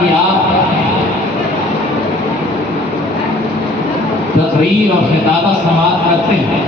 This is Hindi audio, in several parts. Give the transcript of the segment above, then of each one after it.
कि आप तकरीर और खिताबत समाप्त करते हैं।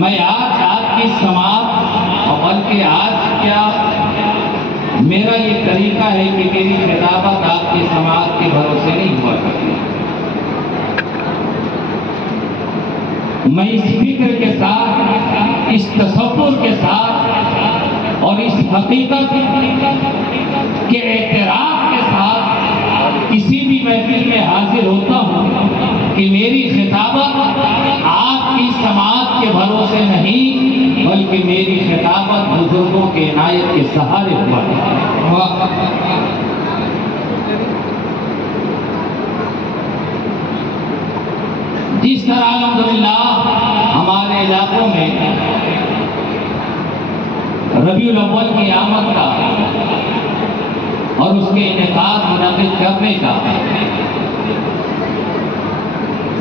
मैं आज आपकी समाप्त और बल्कि आज क्या मेरा ये तरीका है कि मेरी खिताबत आपकी समाप्त के भरोसे नहीं हुआ करती। मैं इस फिक्र के साथ, इस तसव्वुर के साथ और इस हकीकत के एतराफ़ के साथ किसी भी महफिल में हाजिर होता हूँ कि मेरी खिताबत आपकी समाअत के भरोसे नहीं बल्कि मेरी खिताबत बुजुर्गों के इनायत के सहारे हुआ है। जिस तरह अल्हम्दुलिल्लाह हमारे इलाकों में रबीउल अव्वल की आमद का और उसके इनेकाद मुनक़िद करने का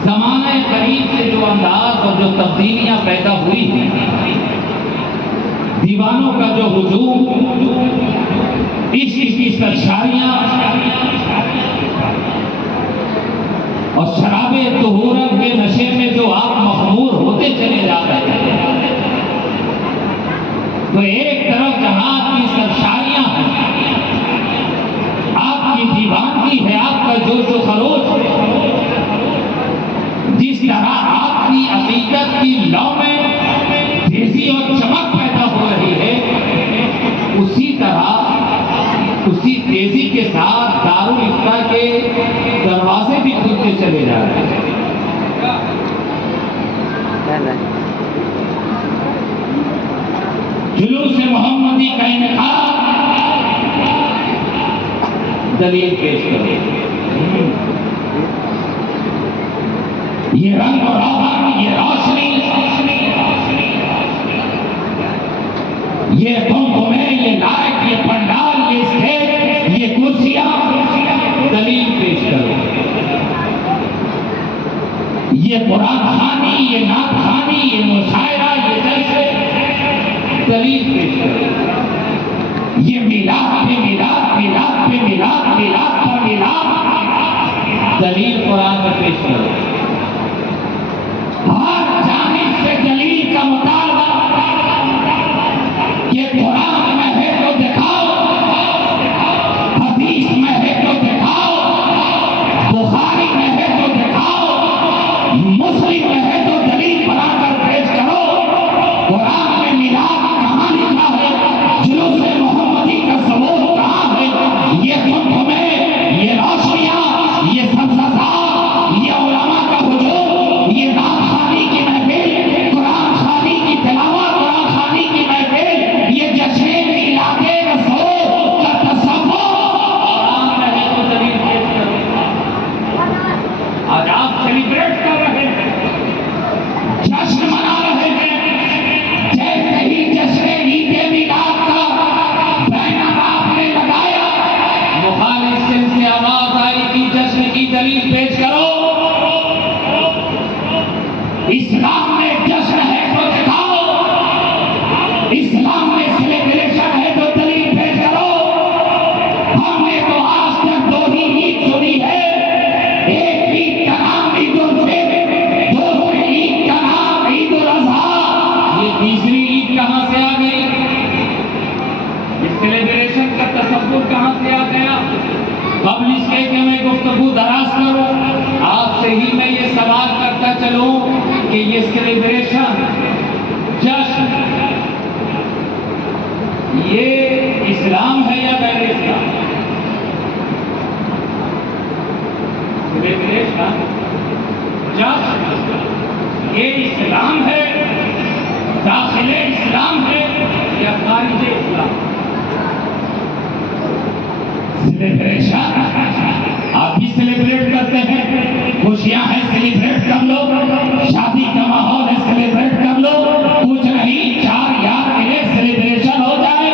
ज़माने करीब से जो अंदाज और जो तब्दीलियाँ पैदा हुई हैं, दीवानों का जो हुजूम, इश्क की सरशारियाँ और शराबे तुहूरत के नशे में जो आप मखमूर होते चले जा रहे हैं, तो एक तरफ जहाँ आपकी सरशारियाँ हैं, आपकी दीवानगी है, आपका जोश खरोश है, जिस तरह आपकी हकीकत की लौ में तेजी और चमक पैदा हो रही है, उसी तरह उसी तेजी के साथ दारुल इफ्ता के दरवाजे भी खुलते चले जा रहे हैं। जुलूस मोहम्मदी का इनकार दलील पेश करो। ये रंग और रोगन, ये रोशनी, ये कुमकुमे, ये लाइट, ये पंडाल, ये स्टेज, ये कुर्सियां, दलील पेश करो। ये कुरान खानी, ये नात खानी, ये मुशायरा, ये जलसे, दलील पेश करो। ये मिलाद पे मिलाद, मिलाद पे मिलाद, मिलाद पर मिलाद, दलील कुरान में पेश करो। हर जानिब से दलील का मुतालबा, ये कुरान में है तो दिखाओ, हदीस में है तो दिखाओ, बुखारी में है तो दिखाओ, मुस्लिम में है तो दलील बनाकर पेश करो। कुरान में मिलाद कहाँ लिखा है? जुलूस मोहम्मदी का सबूत कहाँ है? ये कुमकुमे, ये रोशनियाँ, ये सब्ज़ात, ये उलमा का हुजूम, ये नात खानी की महफिल, कुरान खानी की तिलावत, कुरान खानी की महफिल, ये जश्न मिलादे रसूल का तसव्वुर कुरान में है तो दलील पेश करो। आज आप सेलिब्रेट कर रहे हैं, जश्न मना रहे हैं, जैसे ही जश्न ईद मिलाद का बैनर आपने लगाया, मुखालिफ से आवाज आई कि जश्न की दलील पेश करो। इस्लाम में जश्न है तो दिखाओ, इस्लाम में सेलिब्रेशन है तो दलील पेश करो। हमने तो आज तक दो ही ईद सुनी है, एक ईद का नाम ईद उल फितर, दूसरी ईद का नाम ईद उल अज़हा। ये तीसरी ईद कहाँ से आ गई? ये सेलिब्रेशन का तसव्वुर कहाँ से आ गया? कबल इसके कि मैं गुफ्तगू दराज करूं, आपसे ही मैं ये सवाल करता चलूं कि ये सेलिब्रेशन, जश्न, ये इस्लाम है या गैर इस्लाम? सेलिब्रेशन, जश्न, ये इस्लाम है, दाखिले इस्लाम है या खारिजे इस्लाम? सेलिब्रेशन आप भी सेलिब्रेट करते हैं, खुशियां हैं सेलिब्रेट कर लो, शादी का माहौल है सेलिब्रेट कर लो, कुछ नहीं चार यार मिले सेलिब्रेशन हो जाए,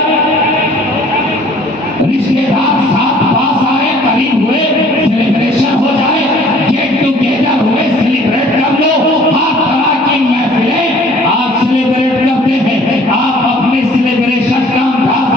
रिश्तेदार साथ पास आए करीब हुए सेलिब्रेशन हो जाए, गेट टुगेदर हुए सेलिब्रेट कर लो। हर तरह की महफिलें आप सेलिब्रेट करते हैं, आप अपने सेलिब्रेशन का अंदाज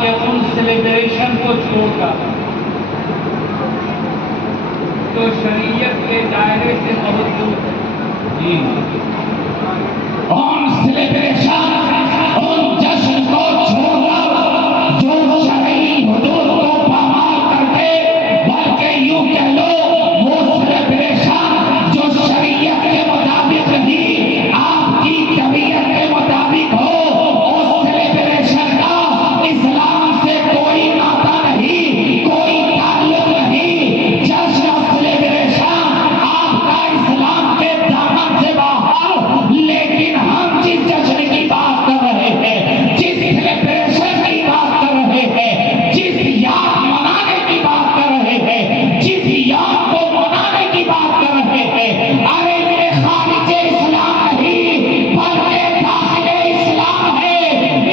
के उन सेलिब्रेशन को छोड़कर जो शरीयत के दायरे से बहुत दूर है, जी उन सेलिब्रेशन, उन जश्न को छोड़कर जो शरई हुदूद को पामाल करते, बल्कि यूं कह लो वो सेलिब्रेशन जो शरीयत के मुताबिक नहीं, आपकी तबीयत के मुताबिक हो, उस सेलिब्रेशन का इस्लाम से कोई नाता नहीं, कोई ताल्लुक नहीं। जश्न सेलिब्रेशन आपका इस्लाम के दामन से बाहर, लेकिन हम जिस जश्न की बात कर रहे हैं, जिस सेलिब्रेशन की बात कर रहे हैं, जिस याद मनाने की बात कर रहे हैं, जिस याद को मनाने की बात कर रहे हैं, अरे ये खारिज इस्लाम नहीं बल्कि दाखिल इस्लाम है।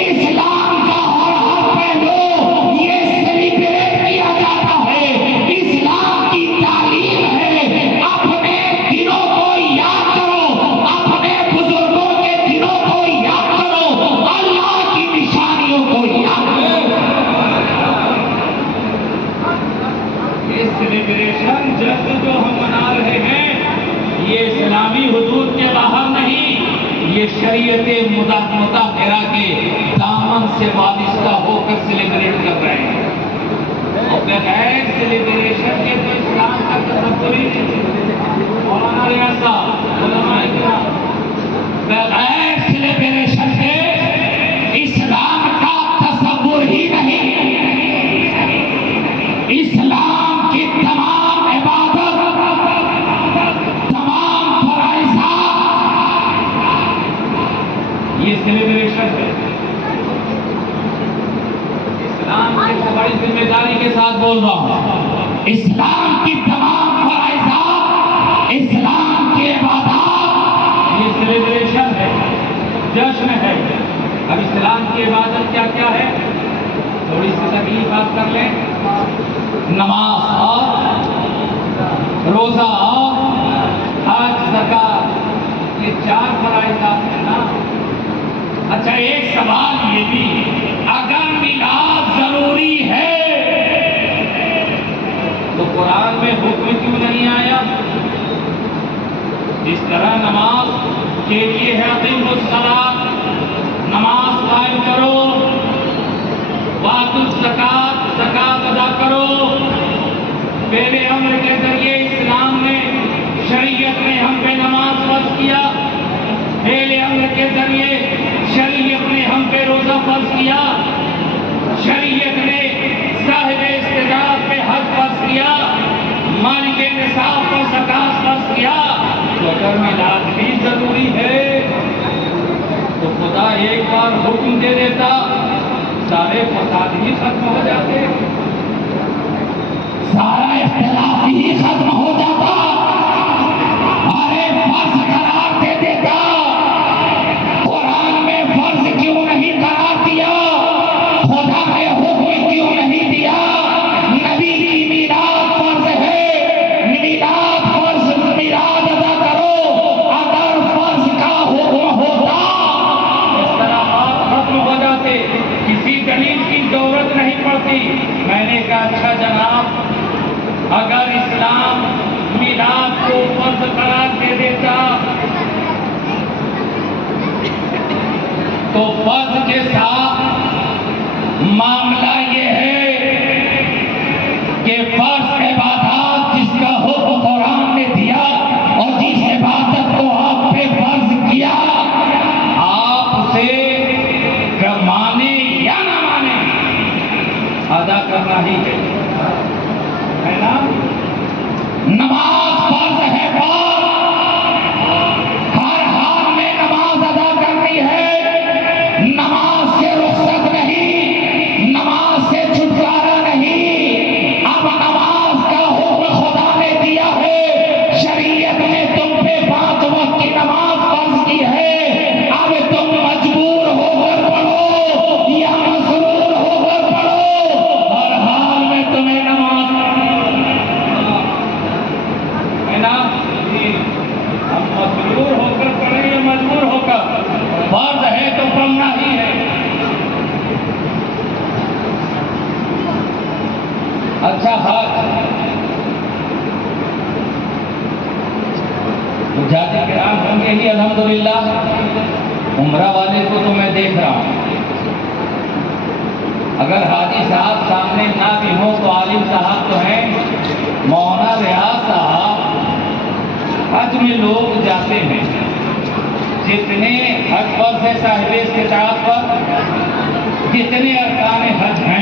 इस्लाम का हर पहलू ये सेलिब्रेट किया जाता है। इस्लाम की तालीम है, अपने दिनों को याद करो, अपने बुजुर्गों के दिनों को याद करो, अल्लाह की निशानियों को याद करो। ये सेलिब्रेशन जश्न जो हम मना रहे हैं, ये इस्लामी हुदूद के बाहर नहीं, ये शरीयत मुताहिरा के दामन से वाबिस्ता होकर सेलिब्रेट कर रहे हैं। और बगैर सेलिब्रेशन के तो इस्लाम का तसव्वुर ही नहीं। मौलाना रियाज साहब, उलमाए किराम, बगैर सेलिब्रेशन के इस्लाम का तसव्वुर ही नहीं। इस्लाम की तमाम इबादत, तमाम फराइज़ात, ये सेलिब्रेशन है। इस्लाम की बड़ी जिम्मेदारी के साथ बोल रहा हूँ। इस्लाम की तमाम फराइज़ात, इस्लाम की इबादत, ये सेलिब्रेशन है, जश्न है। अब इस्लाम की इबादत क्या क्या है, थोड़ी सी तकलीफ बात कर लें। नमाज और रोजा और हज, ज़कात, ये 4 फराइज़ात हैं ना। अच्छा, एक सवाल ये भी, अगर मिलाद जरूरी है तो कुरान में हुक्म क्यों नहीं आया? जिस तरह नमाज के लिए है अक़ीमुस सलात, नमाज कायम करो, वातुज़ ज़कात, ज़कात अदा करो। पहले अम्र के जरिए इस्लाम ने, शरीयत ने हम पे नमाज फर्ज किया। पहले अम्र के जरिए शरीयत ने हम पे रोजा फर्ज किया। शरीयत ने साहिब इस्तिदाद पे हज फर्ज किया, मालिक निसाब पर ज़कात फर्ज किया। तो अगर मिलाद भी जरूरी है तो खुदा एक बार हुक्म दे देता, सारे फसाद ही खत्म हो जाते, सारा इख्तिलाफ ही खत्म हो जाता। अरे फर्ज करार दे देता, कुरान में फर्ज क्यों नहीं करार दिया, खुदा ने हुक्म क्यों नहीं दिया? नबी की मीराद फर्ज है, मीराद फर्ज, मीराद अदा करो। अगर फर्ज का हुक्म होता, इस तरह आप खत्म हो जाते, किसी दलील की जरूरत नहीं पड़ती। मैंने कहा अच्छा जनाब, अगर इस्लाम मिलाद को फर्ज करार दे देता तो फर्ज के साथ मामला ये है कि फर्ज इबादत जिसका हुक्म कुरान ने दिया और जिस इबादत को आप पे फर्ज किया, आप उसे माने या ना माने अदा करना ही है ना। नमाज फर्ज है, हर हाल में नमाज अदा करनी है। नमाज से रुखसत नहीं, नमाज से छुटकारा नहीं। अब नमाज का हुक्म खुदा ने दिया है, शरीयत ने तुम पे 5 वक्त की नमाज फर्ज की है। अब तुम मजबूर होकर पढ़ो या मसरूर होकर पढ़ो, हर हाल में तुम्हें नमाज है ना। अच्छा हज जाते किराम होंगे ही अल्हम्दुलिल्लाह। उम्रा वाले को तो मैं देख रहा हूँ, अगर हाजी साहब सामने ना भी हो तो आलिम साहब तो हैं, मौलाना रियाज साहब। हज में लोग जाते हैं, जितने हज पर से साहिब इस किताब पर जितने अरकान हज हैं